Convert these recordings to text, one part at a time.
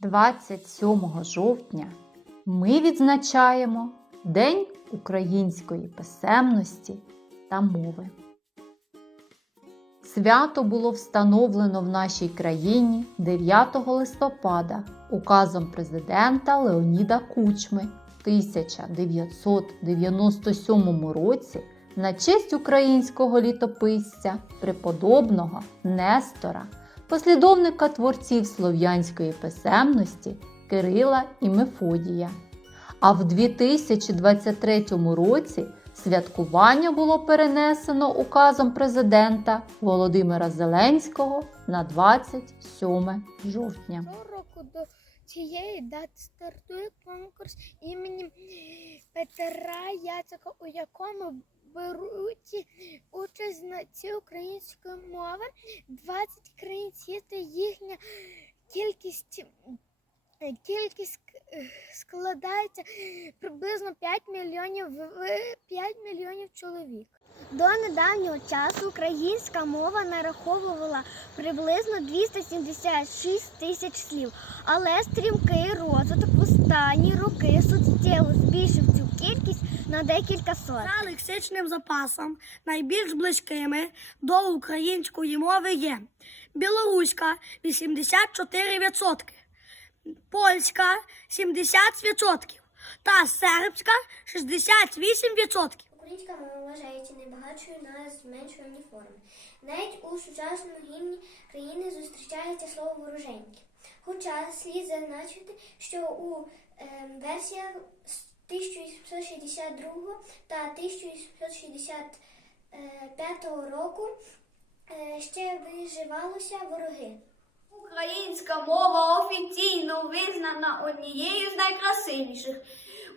27 жовтня ми відзначаємо День української писемності та мови. Свято було встановлено в нашій країні 9 листопада указом президента Леоніда Кучми в 1997 році на честь українського літописця преподобного Нестора, послідовника творців слов'янської писемності Кирила і Мефодія. А в 2023 році святкування було перенесено указом президента Володимира Зеленського на 27 жовтня. Року до цієї дати стартує конкурс імені Петра Яцика, у якому беруть знавці української мови 20 країн світу. Їхня кількість, кількість е, складається приблизно 5 мільйонів, в- 5 мільйонів чоловік. До недавнього часу українська мова нараховувала приблизно 276 тисяч слів, але стрімкий розвиток останні роки суттєво збільшив кількість на декілька сот. За лексичним запасом найбільш близькими до української мови є білоруська 84%, польська 70% та сербська 68%. Українська мова вважається найбагатшою на зменшувані форми. Навіть у сучасному гімні країни зустрічається слово вороженьки. Хоча слід зазначити, що у е, версіях 1862 та 1865 року е, ще виживалися вороги. Українська мова офіційно визнана однією з найкрасивіших.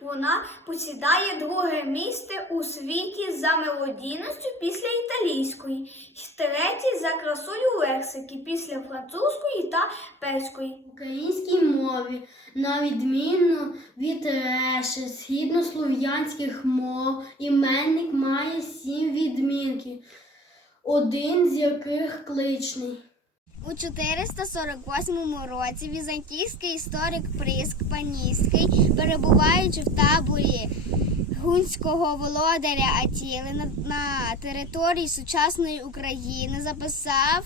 Вона посідає друге місце у світі за мелодійністю після італійської, і третє за красою лексики після французької та перської. українській мові, на відміну від східнослов'янських мов, іменник має сім відмінків, один з яких кличний. У 448 році візантійський історик Приск Паніський, перебуваючи в таборі гунського володаря Атіли на, на території сучасної України, записав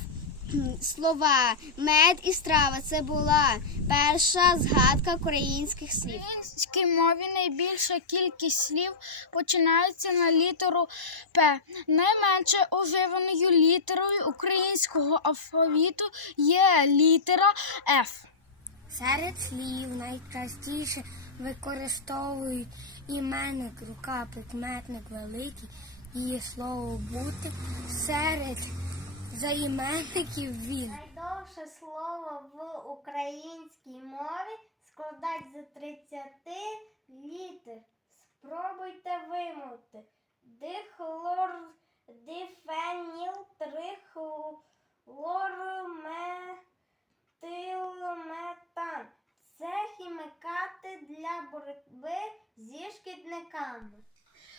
слова мед і страва. Це була перша згадка українських слів. В українській мові найбільша кількість слів починається на літеру П. Найменше уживаною літерою українського алфавіту є літера Ф. Серед слів найчастіше використовують іменник, рука, прикметник великий, дієслово бути. Серед займенників він. Найдовше слово в українській мові складається з 30 літер. Спробуйте вимовити. Дихлор, дифеніл, трихлорометилметан. Це хімікати для боротьби зі шкідниками.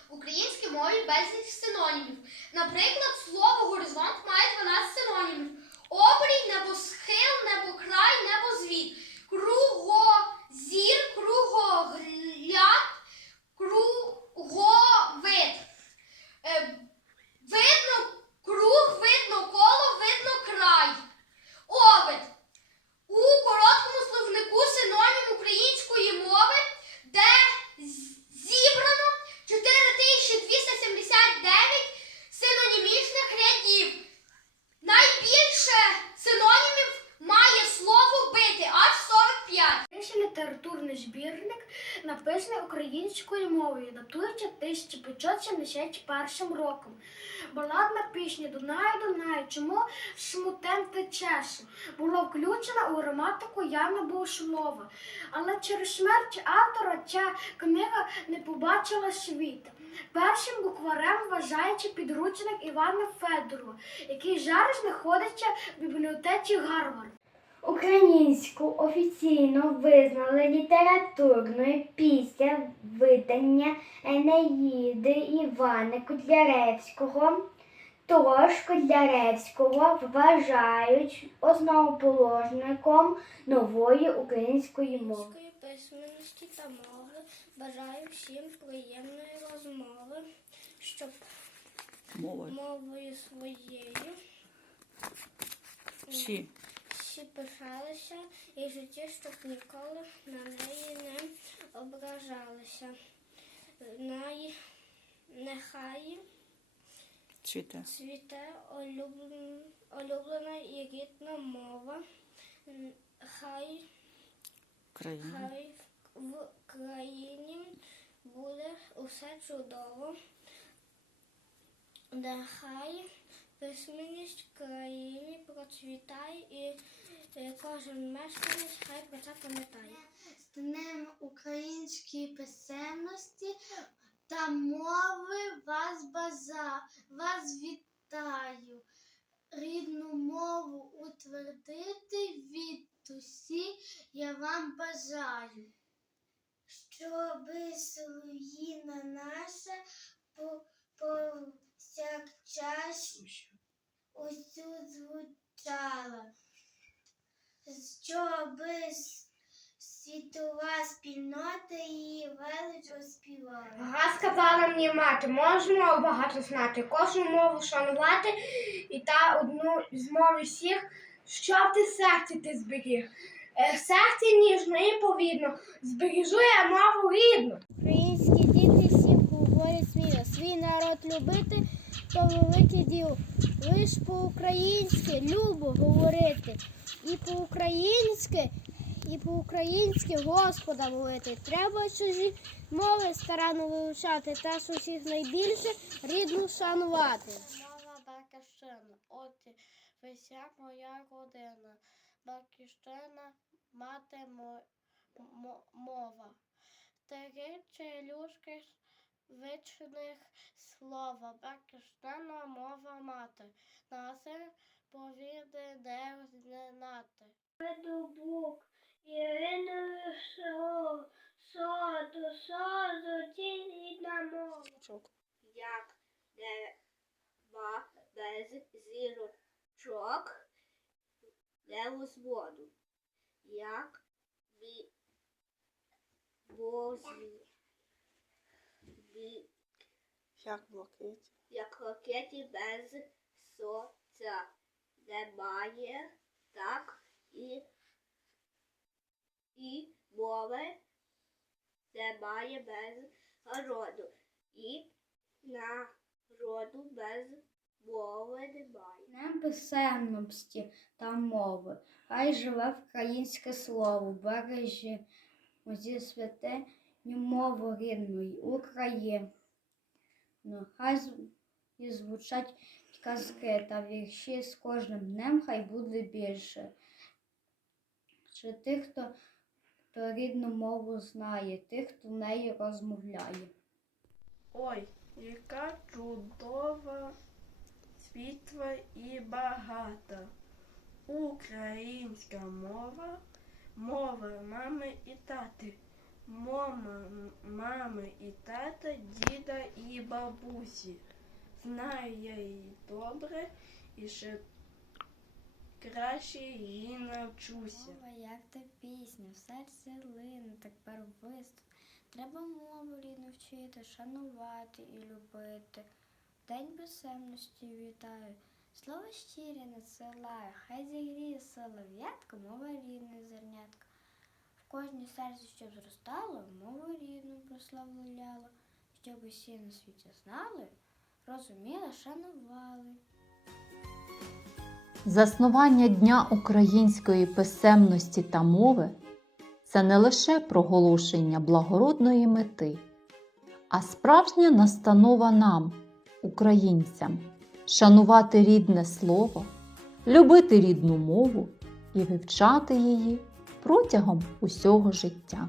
Українській мові безліч синонімів. Наприклад, слово горизонт має 12 синонімів: обрій, небосхил, небокрай, небозвід, кругозір, кругогляд, збірник написаний українською мовою, датується 1571 роком. Баладна пісня Дунаю, Дунаю, чому шмутем течеш? Була включена у граматику Яна Богослова. Але через смерть автора ця книга не побачила світу. Першим букварем вважається підручник Івана Федорова, який зараз знаходиться в бібліотеці Гарвард. Українську офіційно визнали літературною після видання Енеїди Івана Котляревського Тож Котляревського вважають основоположником нової української мови. Письменності та мови бажаю всім приємної розмови, щоб мовою своєю Всі. Всі пишалися і в житті, щоб ніколи на неї не ображалися. Най, нехай Цвіте. цвіте улюблен, улюблена і рідна мова. Хай Країна. Хай в країні буде усе чудово. Нехай письменність в країні процвітає і е, кожен мешканець хай про це пам'ятає. З Днем української писемності та мови вас база, вас вітаю. Рідну мову утвердити від усі я вам бажаю. Щоби Солов'їна наша по, повсякчас усю звучала. Щоби світова спільнота її велич оспівала. Ага, сказала мені мати, можемо багато знати, кожну мову шанувати і та одну з мов всіх, щоб ти серці ти зберіг. Е, Серце ніжно і повідно, збережу я мову рідну. Народ любити то велике діло. Лиш по-українськи любо говорити. І по-українськи, і по-українськи Господа молити. Треба чужі мови старанно вивчати, та ж усіх найбільше рідну шанувати. Мова батьківщина, от вся моя родина, батьківщина, мати мо, мо, мова. Три челюшки вічних слова, батьківщина, мова мати. Наси повіди не знати. Медобук, Іриною со, соду, соду, рідна мова. Як дерева без зірочок не воду. Як бі, бозі, Як блакить. як ракеті без сонця немає, так і, і мови немає без народу. І народу без мови немає. Днем писемності та мови, хай живе українське слово, бережі зі святе мову рідної України. Ну, хай і звучать казки та вірші з кожним днем хай буде більше. Чи тих, хто, хто рідну мову знає, тих, хто нею розмовляє. Ой, яка чудова, світла і багата. Українська мова, мова мами і тати, мова м- мами і тата, діда і бабусі. Знаю я її добре і ще краще її навчуся. Мова, як та пісня, в серці лине, так первисно. Треба мову рідну вчити, шанувати і любити. День писемності вітаю, слово щирі надсилаю, хай зігріє солов'ятка, мова рідна зернятка. В кожній серці, щоб зростало, мову рідну прославляло, щоб усі на світі знали, розуміли, шанували. Заснування Дня української писемності та мови це не лише проголошення благородної мети, а справжня настанова нам, українцям, шанувати рідне слово, любити рідну мову і вивчати її протягом усього життя.